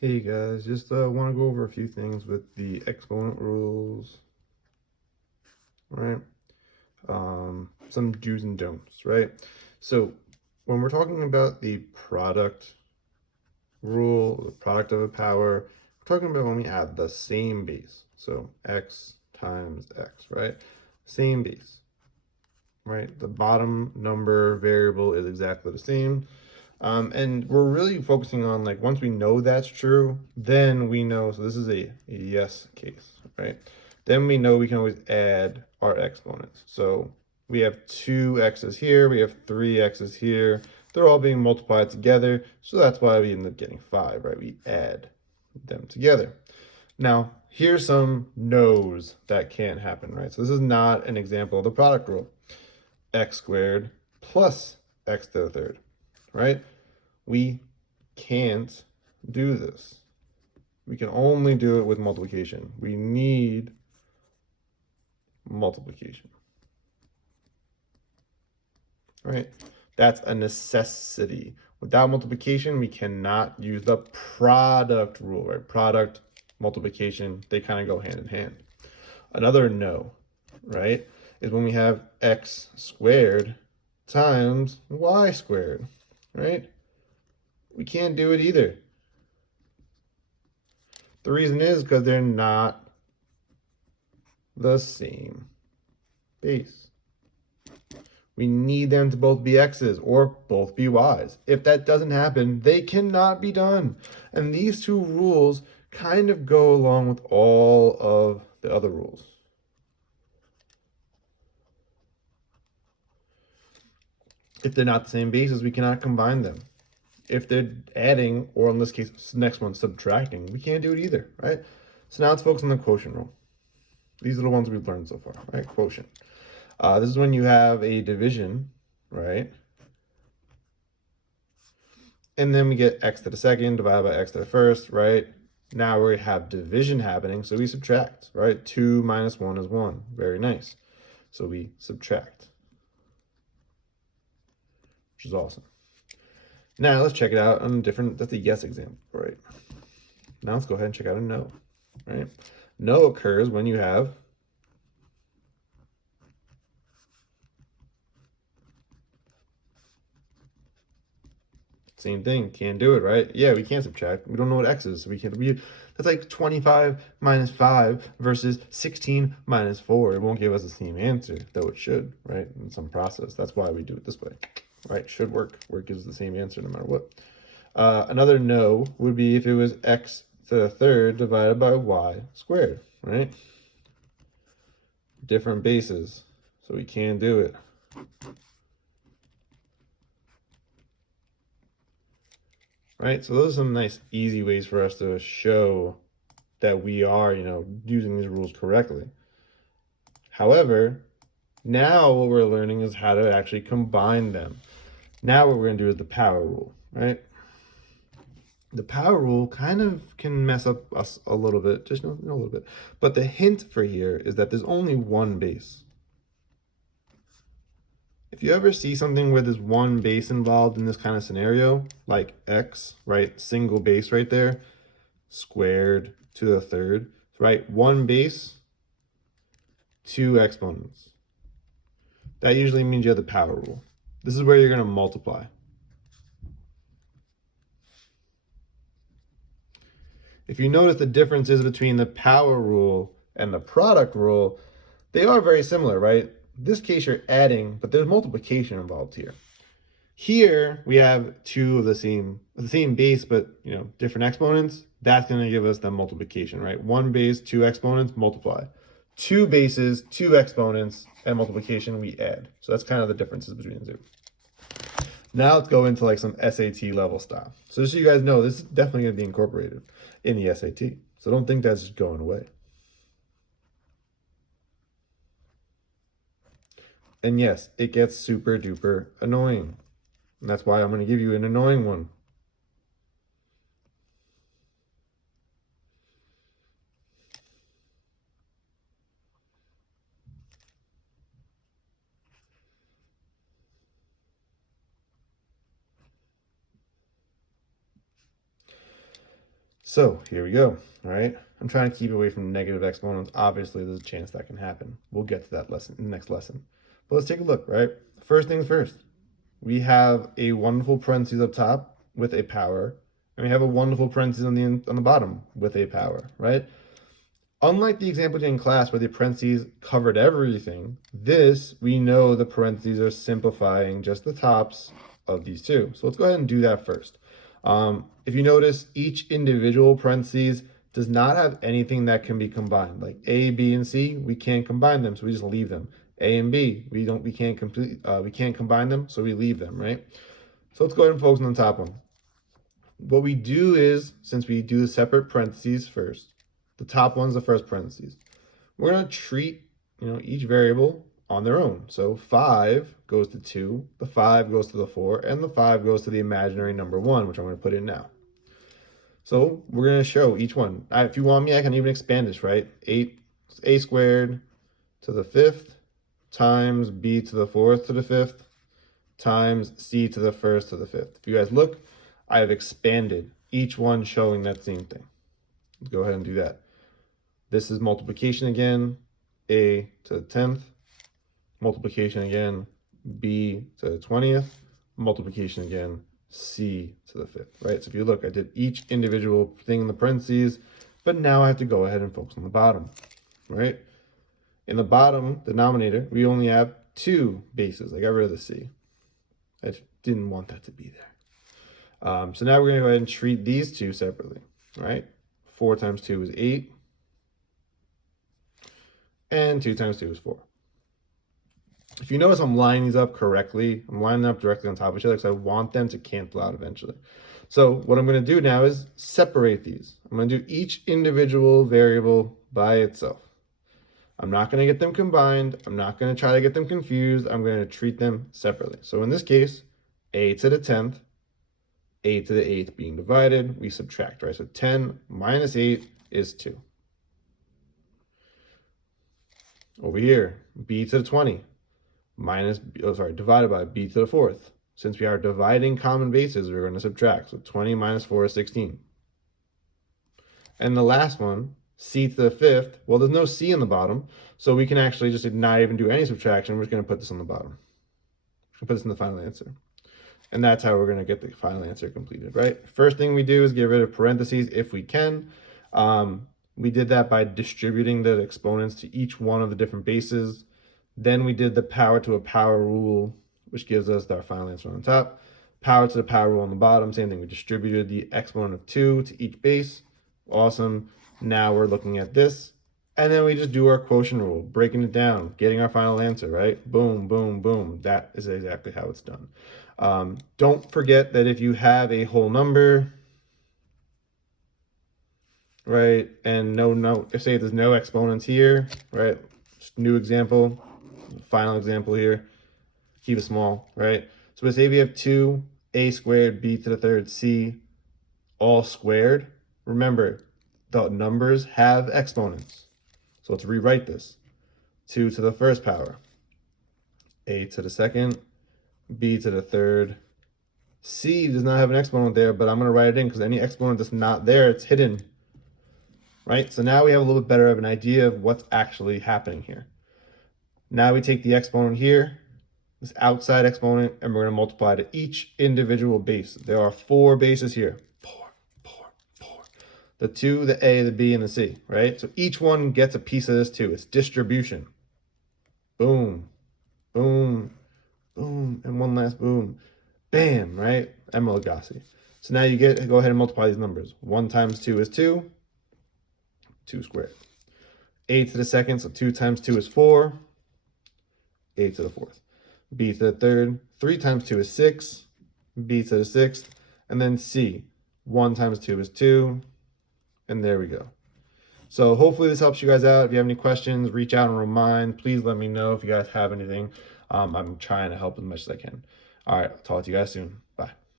Hey guys, just want to go over a few things with the exponent rules, right? Some do's and don'ts, right? So when we're talking about the product rule, the product of a power, we're talking about when we add the same base. So x times x, right? Same base, right? The bottom number variable is exactly the same. And we're really focusing on, like, once we know that's true, then we know, so this is a yes case, right? Then we know we can always add our exponents. So we have two x's here, we have three x's here. They're all being multiplied together. So that's why we end up getting 5, right? We add them together. Now, here's some no's that can't happen, right? So this is not an example of the product rule. X squared plus x to the third, right? We can't do this. We can only do it with multiplication. We need multiplication, right? That's a necessity. Without multiplication, we cannot use the product rule, right? Product, multiplication, they kind of go hand in hand. Another no, right, is when we have x squared times y squared, right? We can't do it either. The reason is because they're not the same base. We need them to both be x's or both be y's. If that doesn't happen, they cannot be done. And these two rules kind of go along with all of the other rules. If they're not the same bases, we cannot combine them. If they're adding, or in this case, next one, subtracting, we can't do it either, right? So now let's focus on the quotient rule. These are the ones we've learned so far, right? Quotient. This is when you have a division, right? And then we get x to the second divided by x to the first, right? Now we have division happening, so we subtract, right? 2 minus 1 is 1. Very nice. So we subtract, which is awesome. Now let's check it out on that's a yes example, right? Now let's go ahead and check out a no, right? No occurs when you have same thing, can't do it, right? Yeah, we can't subtract. We don't know what x is, so we can't. That's like 25 minus 5 versus 16 minus 4. It won't give us the same answer, though it should, right? In some process. That's why we do it this way, right? Should work, where it gives the same answer no matter what. Another no would be if it was x to the third divided by y squared, right? Different bases, so we can't do it. Right, so those are some nice easy ways for us to show that we are, using these rules correctly. However, now what we're learning is how to actually combine them. Now what we're going to do is the power rule, right? The power rule kind of can mess up us a little bit, just a little bit. But the hint for here is that there's only one base. If you ever see something where there's one base involved in this kind of scenario, like x, right, single base right there, squared to the third, right, one base, two exponents. That usually means you have the power rule. This is where you're going to multiply. If you notice the differences between the power rule and the product rule, they are very similar, right? In this case, you're adding, but there's multiplication involved here. Here we have two of the same base, but different exponents. That's going to give us the multiplication, right? One base, two exponents, multiply. Two bases, two exponents, and multiplication we add. So that's kind of the differences between the two. Now let's go into like some SAT level stuff. So just so you guys know, this is definitely going to be incorporated in the SAT. So don't think that's just going away. And yes, it gets super duper annoying. And that's why I'm going to give you an annoying one. So here we go, all right? I'm trying to keep away from negative exponents. Obviously, there's a chance that can happen. We'll get to that lesson in the next lesson. But let's take a look, right? First things first. We have a wonderful parentheses up top with a power, and we have a wonderful parentheses on the bottom with a power, right? Unlike the example in class where the parentheses covered everything, this, we know the parentheses are simplifying just the tops of these two. So let's go ahead and do that first. If you notice, each individual parentheses does not have anything that can be combined. Like A, B, and C, we can't combine them, so we just leave them. A and B, we can't combine them, so we leave them, right? So let's go ahead and focus on the top one. What we do is, since we do the separate parentheses first, the top one's the first parentheses, we're going to treat, each variable on their own. So 5 goes to 2, the 5 goes to the 4, and the 5 goes to the imaginary number 1, which I'm going to put in now. So we're going to show each one. If you want me, I can even expand this, right? 8 a squared to the 5th times b to the 4th to the 5th times c to the 1st to the 5th. If you guys look, I have expanded each one showing that same thing. Let's go ahead and do that. This is multiplication again, a to the 10th, multiplication again, b to the 20th, multiplication again, c to the 5th, right? So if you look, I did each individual thing in the parentheses, but now I have to go ahead and focus on the bottom, right? In the bottom denominator, we only have 2 bases. I got rid of the c. I didn't want that to be there. So now we're going to go ahead and treat these two separately, right? 4 times 2 is 8. And 2 times 2 is 4. If you notice, I'm lining these up correctly. I'm lining them up directly on top of each other because I want them to cancel out eventually. So what I'm going to do now is separate these. I'm going to do each individual variable by itself. I'm not going to get them combined. I'm not going to try to get them confused. I'm going to treat them separately. So in this case, a to the 10th, a to the 8th being divided, we subtract, right? So 10 minus 8 is 2. Over here, b to the 20 divided by b to the 4th. Since we are dividing common bases, we're going to subtract. So 20 minus 4 is 16. And the last one, c to the 5th, well, there's no c in the bottom, so we can actually just not even do any subtraction. We're just going to put this on the bottom. We're going to put this in the final answer. And that's how we're going to get the final answer completed, right? First thing we do is get rid of parentheses if we can. We did that by distributing the exponents to each one of the different bases. Then we did the power to a power rule, which gives us our final answer on the top. Power to the power rule on the bottom, same thing. We distributed the exponent of 2 to each base. Awesome. Now we're looking at this. And then we just do our quotient rule, breaking it down, getting our final answer, right? Boom, boom, boom. That is exactly how it's done. Don't forget that if you have a whole number, right, and say there's no exponents here, right, just new example, final example here, keep it small, right? So say we have 2a squared b to the 3rd c all squared. Remember, the numbers have exponents. So let's rewrite this. 2 to the 1st power, a to the 2nd, b to the 3rd. C does not have an exponent there, but I'm going to write it in because any exponent that's not there, it's hidden. Right? So now we have a little bit better of an idea of what's actually happening here. Now we take the exponent here, this outside exponent, and we're going to multiply to each individual base. There are 4 bases here. 4. The 2, the a, the b, and the c, right? So each one gets a piece of this too. It's distribution. Boom, boom, boom, and one last boom. Bam, right? Emeril Lagasse. So now you go ahead and multiply these numbers. 1 times 2 is 2. 2 squared. A to the 2nd, so 2 times 2 is 4. A to the 4th. B to the 3rd. 3 times 2 is 6. B to the 6th. And then C. 1 times 2 is 2. And there we go. So hopefully this helps you guys out. If you have any questions, reach out and remind. Please let me know if you guys have anything. I'm trying to help as much as I can. All right, I'll talk to you guys soon.